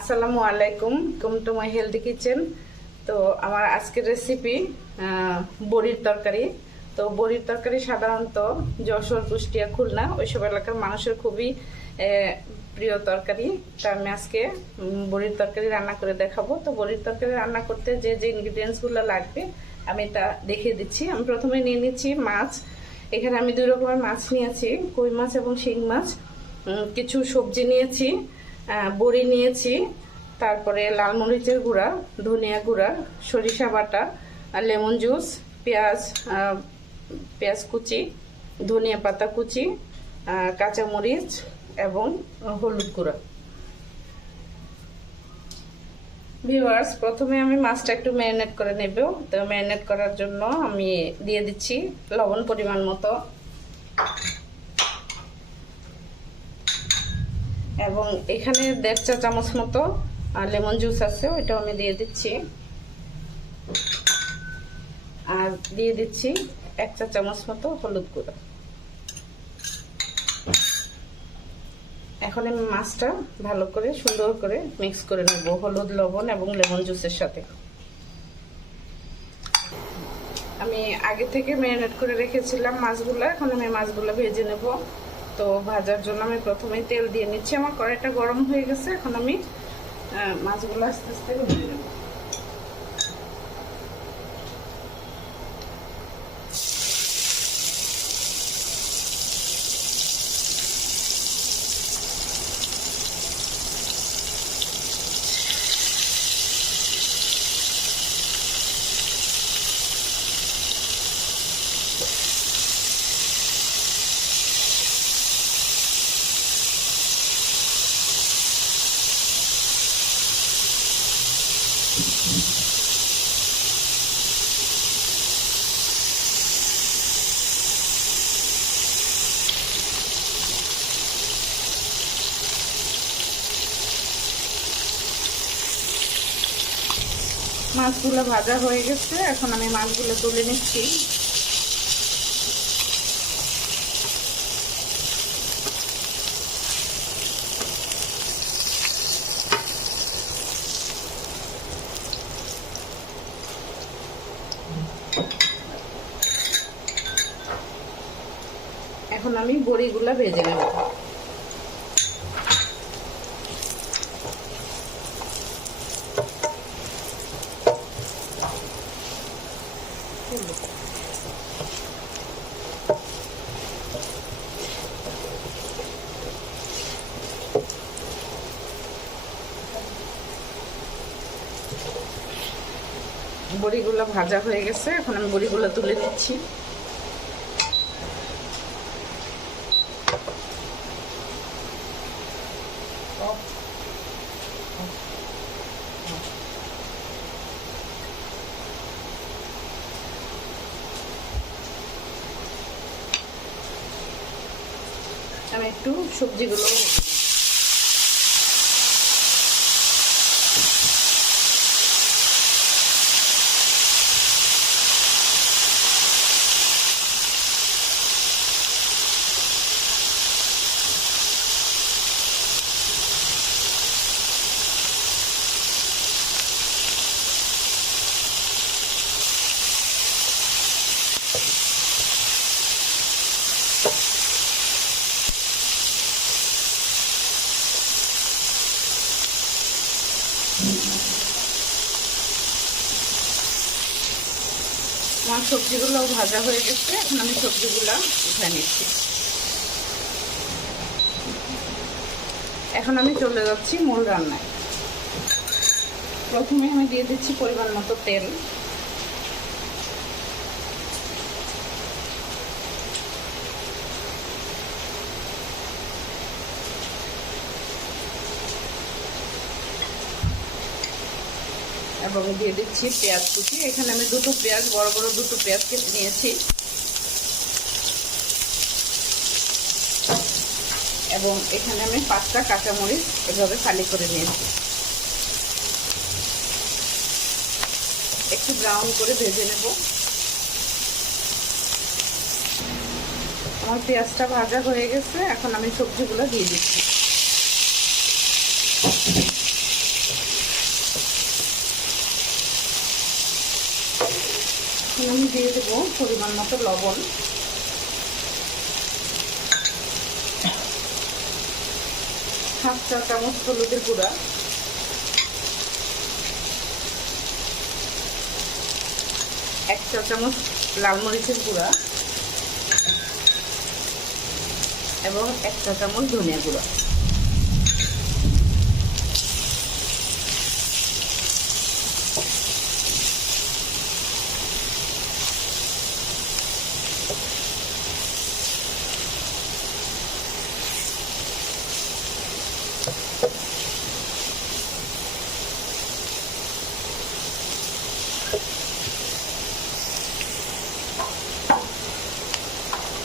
আসসালামু আলাইকুম, welcome to my healthy kitchen. তো আমার আজকের রেসিপি বড়ির তরকারি। তো বড়ির তরকারি সাধারণত যশোর, কুষ্টিয়া, খুলনা ওইসব এলাকার মানুষের খুবই প্রিয় তরকারি। তা আমি আজকে বড়ির তরকারি রান্না করে দেখাবো। তো বড়ির তরকারি রান্না করতে যে যে ইনগ্রিডিয়েন্টসগুলো লাগবে আমি তা দেখিয়ে দিচ্ছি। আমি প্রথমে নিয়ে নিচ্ছি মাছ। এখানে আমি দুই রকমের মাছ নিয়েছি, কই মাছ এবং শিং মাছ। কিছু সবজি নিয়েছি, বড়ি নিয়েছি, তারপরে লাল মরিচের গুঁড়া, ধনিয়া গুঁড়া, সরিষা বাটা, লেমন জুস, পেঁয়াজ কুচি, ধনিয়া পাতা কুচি, কাঁচামরিচ এবং হলুদ গুঁড়া। ভিউয়ার্স, প্রথমে আমি মাছটা একটু ম্যারিনেট করে নেব। তো ম্যারিনেট করার জন্য আমি দিয়ে দিচ্ছি লবণ পরিমাণ মতো, এবং এখানে 1.5 চা চামচ মতো লেমন জুস আছে, ওইটাও আমি দিয়ে দিচ্ছি। আর দিয়ে দিচ্ছি 1 চা চামচ মতো হলুদ গুঁড়ো। এখন আমি মাছটা ভালো করে সুন্দর করে মিক্স করে নেব হলুদ, লবণ এবং লেমন জুসের সাথে। আমি আগে থেকে ম্যারিনেট করে রেখেছিলাম মাছগুলো, এখন আমি মাছগুলো ভেজে নেব। তো ভাজার জন্য আমি প্রথমে তেল দিয়ে নিচ্ছি। আমার কড়াইটা গরম হয়ে গেছে, এখন আমি মাছগুলো আস্তে আস্তে ভেজে নেব। মাছগুলো ভাজা হয়ে গেছে, এখন আমি মাছগুলো তুলে নিচ্ছি। এখন আমি বড়িগুলো ভেজে নেব। বড়িগুলো ভাজা হয়ে গেছে, এখন আমি বড়িগুলো তুলে নিচ্ছি। আমি একটু সবজিগুলো আমার সবজিগুলো ভাজা হয়ে গেছে, এখন আমি সবজিগুলো উঠে নিচ্ছি। এখন আমি চলে যাচ্ছি মূল রান্নায়। প্রথমে আমি দিয়ে দিচ্ছি পরিমাণ মতো তেল। এবং দিয়ে দিচ্ছি পেঁয়াজ কুচি। এখানে আমি দুটো পেঁয়াজ, বড় বড় দুটো পেঁয়াজ কেটে নিয়েছি, এবং এখানে আমি 5টা কাঁচামরিচ এভাবে ফালি করে নিয়েছি। একটু ব্রাউন করে ভেজে নেব। আমার পেঁয়াজটা ভাজা হয়ে গেছে, এখন আমি সবজিগুলো দিয়ে দিচ্ছি। এখন আমি দিয়ে দেবো পরিমাণ মতো লবণ, হাফ চা চামচ হলুদের গুঁড়া, এক চা চামচ লাল মরিচের গুঁড়া এবং এক চা চামচ ধনিয়া গুঁড়া।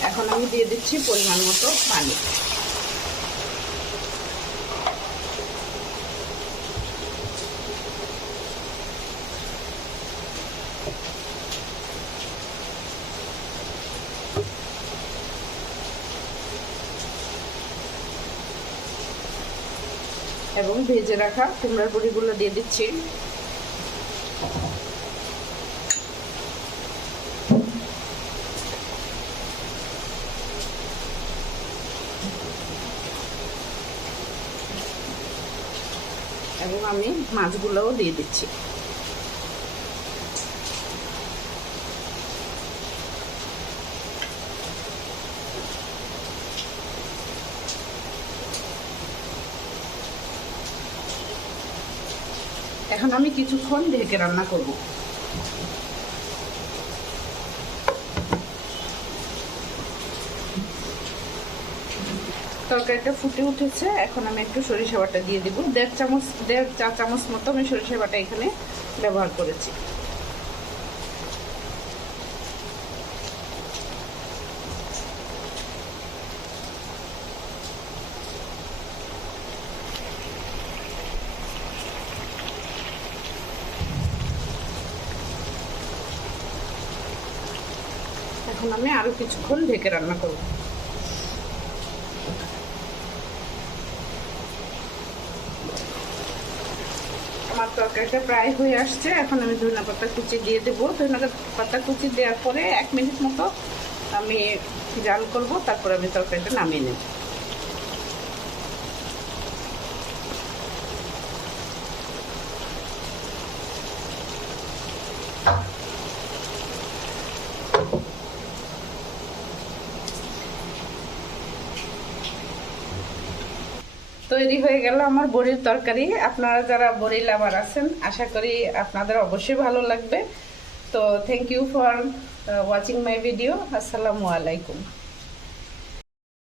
এখন আমি দিয়ে দিচ্ছি পরিমাণ মতো পানি। এবং ভেজে রাখা কুমড়ার বড়িগুলো দিয়ে দিচ্ছি। এবং আমি মাছগুলোও দিয়ে দিচ্ছি। এখন আমি কিছুক্ষণ ঢেকে রান্না করব। তরকারিটা ফুটে উঠেছে, এখন আমি একটু সরিষা বাটা দিয়ে দিব। দেড় চা চামচ মতো আমি সরিষা বাটা এখানে ব্যবহার করেছি। এখন আমি আরো কিছুক্ষণ ঢেকে রান্না করব। আমার তরকারিটা প্রায় হয়ে আসছে, এখন আমি ধনিয়া পাতা কুচি দিয়ে দেবো। ধনিয়া পাতা কুচি দেওয়ার পরে 1 মিনিট মতো আমি জাল করব, তারপর আমি তরকারিটা নামিয়ে নেব। তৈরি হয়ে গেল আমার বড়ির তরকারি। আপনারা যারা বড়ি লাভার আছেন, আশা করি আপনাদের অবশ্যই ভালো লাগবে। তো thank you for watching my video. আসসালামু আলাইকুম।